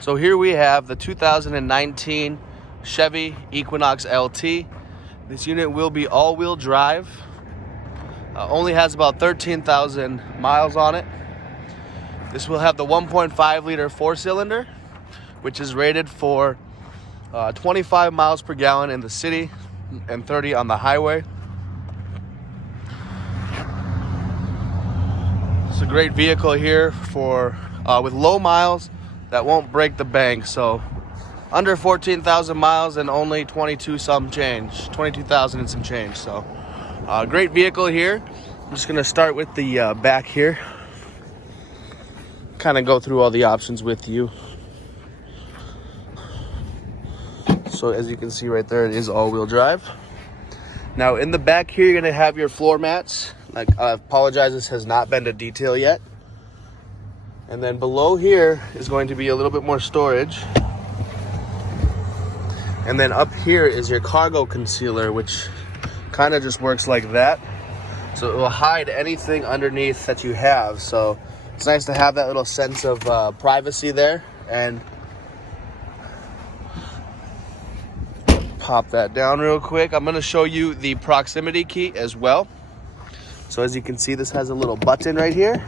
So here we have the 2019 Chevy Equinox LT. This unit will be all-wheel drive. Only has about 13,000 miles on it. This will have the 1.5 liter 4-cylinder, which is rated for 25 miles per gallon in the city and 30 on the highway. It's a great vehicle here for with low miles that won't break the bank. So under 14,000 miles and only 22,000 and some change. So great vehicle here. I'm just gonna start with the back here. Kind of go through all the options with you. So as you can see right there, it is all-wheel drive. Now in the back here, you're gonna have your floor mats. I apologize, this has not been to detail yet. And then below here is going to be a little bit more storage. And then up here is your cargo concealer, which kind of just works like that. So it will hide anything underneath that you have. So it's nice to have that little sense of privacy there. And pop that down real quick. I'm gonna show you the proximity key as well. So as you can see, this has a little button right here.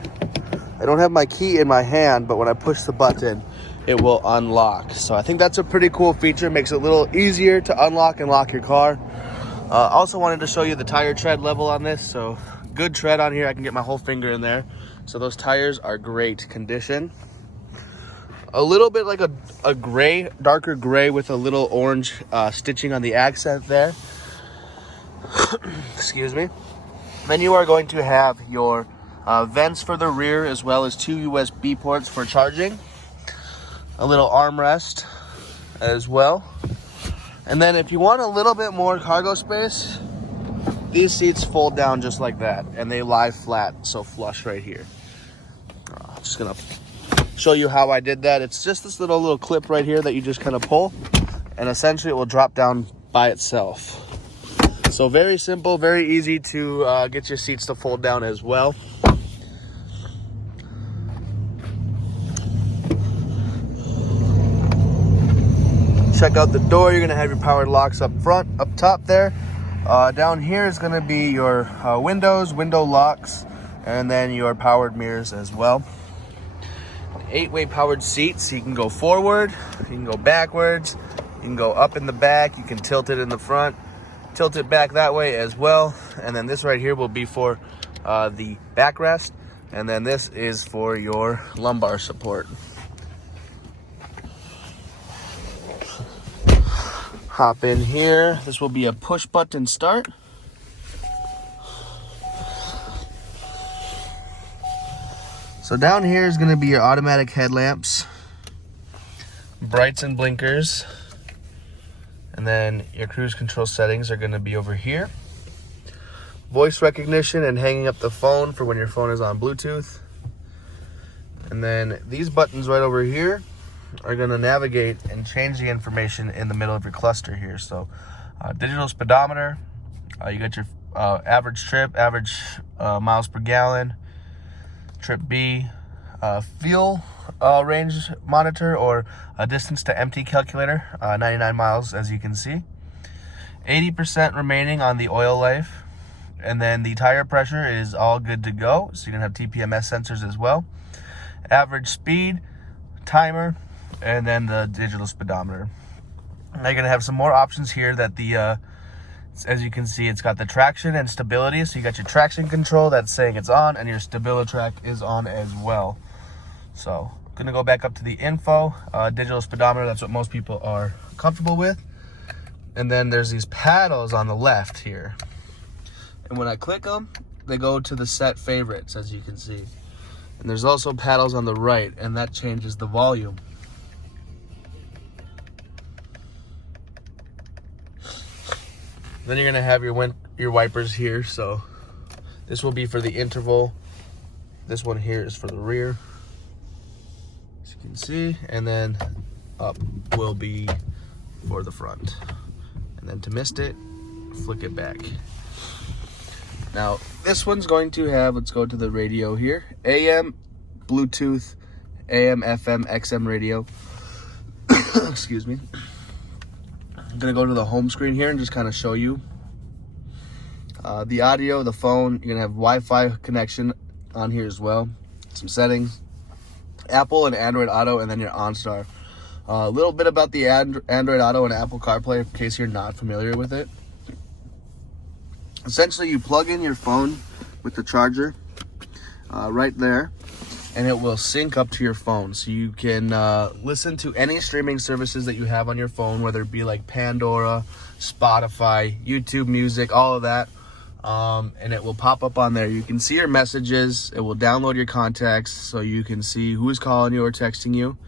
I don't have my key in my hand, but when I push the button, it will unlock. So I think that's a pretty cool feature. Makes it a little easier to unlock and lock your car. Also wanted to show you the tire tread level on this. So good tread on here. I can get my whole finger in there. So those tires are great condition. A little bit like a gray, darker gray with a little orange stitching on the accent there. Excuse me. Then you are going to have your vents for the rear, as well as 2 USB ports for charging. A little armrest as well. And then if you want a little bit more cargo space, these seats fold down just like that, and they lie flat, so flush right here. I'm just gonna show you how I did that. It's just this little clip right here that you just kind of pull, and essentially it will drop down by itself. So very simple, very easy to get your seats to fold down as well. Check out the door. You're gonna have your powered locks up front, up top there. Down here is gonna be your windows, window locks, and then your powered mirrors as well. 8-way powered seats. So you can go forward, you can go backwards, you can go up in the back, you can tilt it in the front, tilt it back that way as well. And then this right here will be for the backrest, and then this is for your lumbar support. Hop in here. This will be a push button start. So down here is going to be your automatic headlamps, brights and blinkers, and then your cruise control settings are going to be over here. Voice recognition and hanging up the phone for when your phone is on Bluetooth. And then these buttons right over here are going to navigate and change the information in the middle of your cluster here. So digital speedometer, you got your average trip, average miles per gallon, trip B, fuel range monitor, or a distance to empty calculator, 99 miles as you can see. 80% remaining on the oil life. And then the tire pressure is all good to go. So you're gonna have TPMS sensors as well. Average speed, timer, and then the digital speedometer. Now you're gonna have some more options here that as you can see, it's got the traction and stability. So you got your traction control that's saying it's on, and your StabiliTrak is on as well. So gonna go back up to the info, digital speedometer. That's what most people are comfortable with. And then there's these paddles on the left here. And when I click them, they go to the set favorites, as you can see. And there's also paddles on the right, and that changes the volume. Then you're gonna have your wipers here. So this will be for the interval. This one here is for the rear, as you can see. And then up will be for the front. And then to mist it, flick it back. Now this one's going to have, let's go to the radio here, AM, Bluetooth, AM, FM, XM radio. Excuse me. I'm gonna go to the home screen here and just kind of show you the audio, the phone. You're gonna have Wi-Fi connection on here as well. Some settings, Apple and Android Auto, and then your OnStar. A little bit about the Android Auto and Apple CarPlay in case you're not familiar with it. Essentially, you plug in your phone with the charger right there, and it will sync up to your phone. So you can listen to any streaming services that you have on your phone, whether it be like Pandora, Spotify, YouTube Music, all of that. And it will pop up on there. You can see your messages. It will download your contacts so you can see who's calling you or texting you.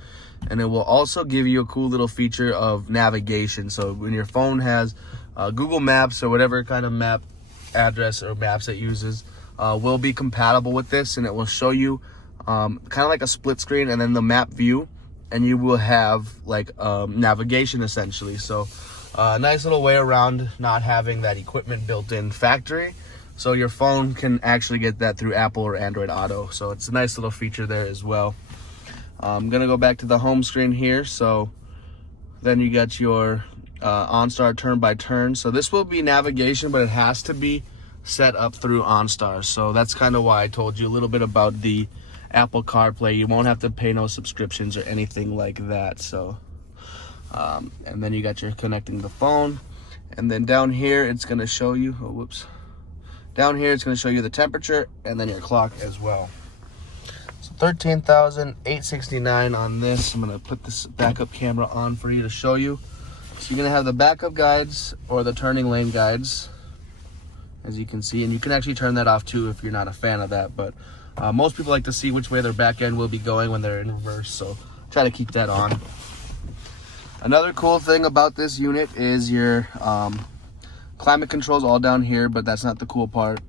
And it will also give you a cool little feature of navigation. So when your phone has Google Maps or whatever kind of map address or maps it uses, will be compatible with this, and it will show you kind of like a split screen and then the map view, and you will have like navigation essentially. So a nice little way around not having that equipment built in factory, so your phone can actually get that through Apple or Android Auto. So it's a nice little feature there as well. I'm gonna go back to the home screen here. So then you got your OnStar turn by turn. So this will be navigation, but it has to be set up through OnStar. So that's kind of why I told you a little bit about the Apple CarPlay. You won't have to pay no subscriptions or anything like that. So and then you got your connecting the phone, and then down here it's going to show you, down here it's going to show you the temperature and then your clock as well. So 13,869 on this. I'm going to put this backup camera on for you to show you. So you're going to have the backup guides or the turning lane guides, as you can see, and you can actually turn that off too if you're not a fan of that, but most people like to see which way their back end will be going when they're in reverse, so try to keep that on. Another cool thing about this unit is your climate controls all down here, but that's not the cool part.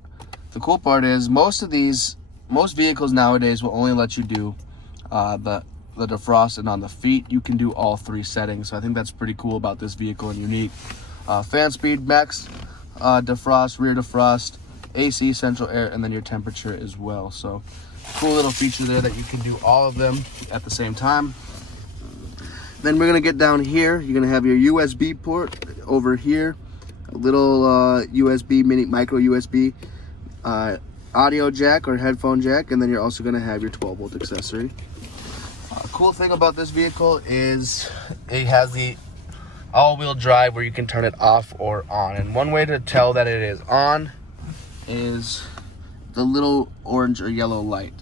The cool part is most vehicles nowadays will only let you do the defrost, and on the feet you can do all three settings. So I think that's pretty cool about this vehicle and unique. Fan speed, max defrost, rear defrost, AC, central air, and then your temperature as well. So cool little feature there that you can do all of them at the same time. Then we're gonna get down here. You're gonna have your USB port over here, a little USB micro USB audio jack or headphone jack, and then you're also gonna have your 12-volt accessory. Cool thing about this vehicle is it has the all-wheel drive where you can turn it off or on, and one way to tell that it is on is the little orange or yellow light,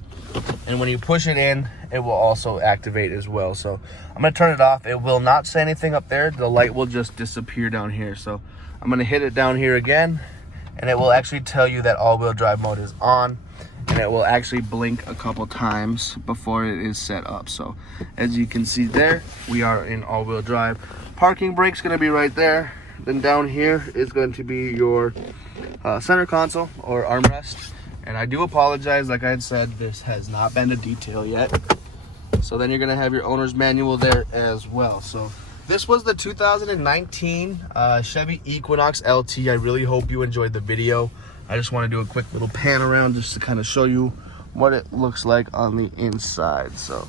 and when you push it in, it will also activate as well. So I'm going to turn it off. It will not say anything up there. The light will just disappear down here. So I'm going to hit it down here again, and it will actually tell you that all-wheel drive mode is on, and it will actually blink a couple times before it is set up. So as you can see there, we are in all-wheel drive. Parking brake's going to be right there. Then down here is going to be your center console or armrest. And I do apologize, like I had said, this has not been to detail yet. So then you're gonna have your owner's manual there as well. So this was the 2019 Chevy Equinox LT. I really hope you enjoyed the video. I just want to do a quick little pan around just to kind of show you what it looks like on the inside. So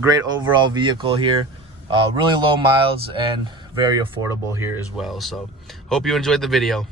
great overall vehicle here, really low miles and very affordable here as well. So hope you enjoyed the video.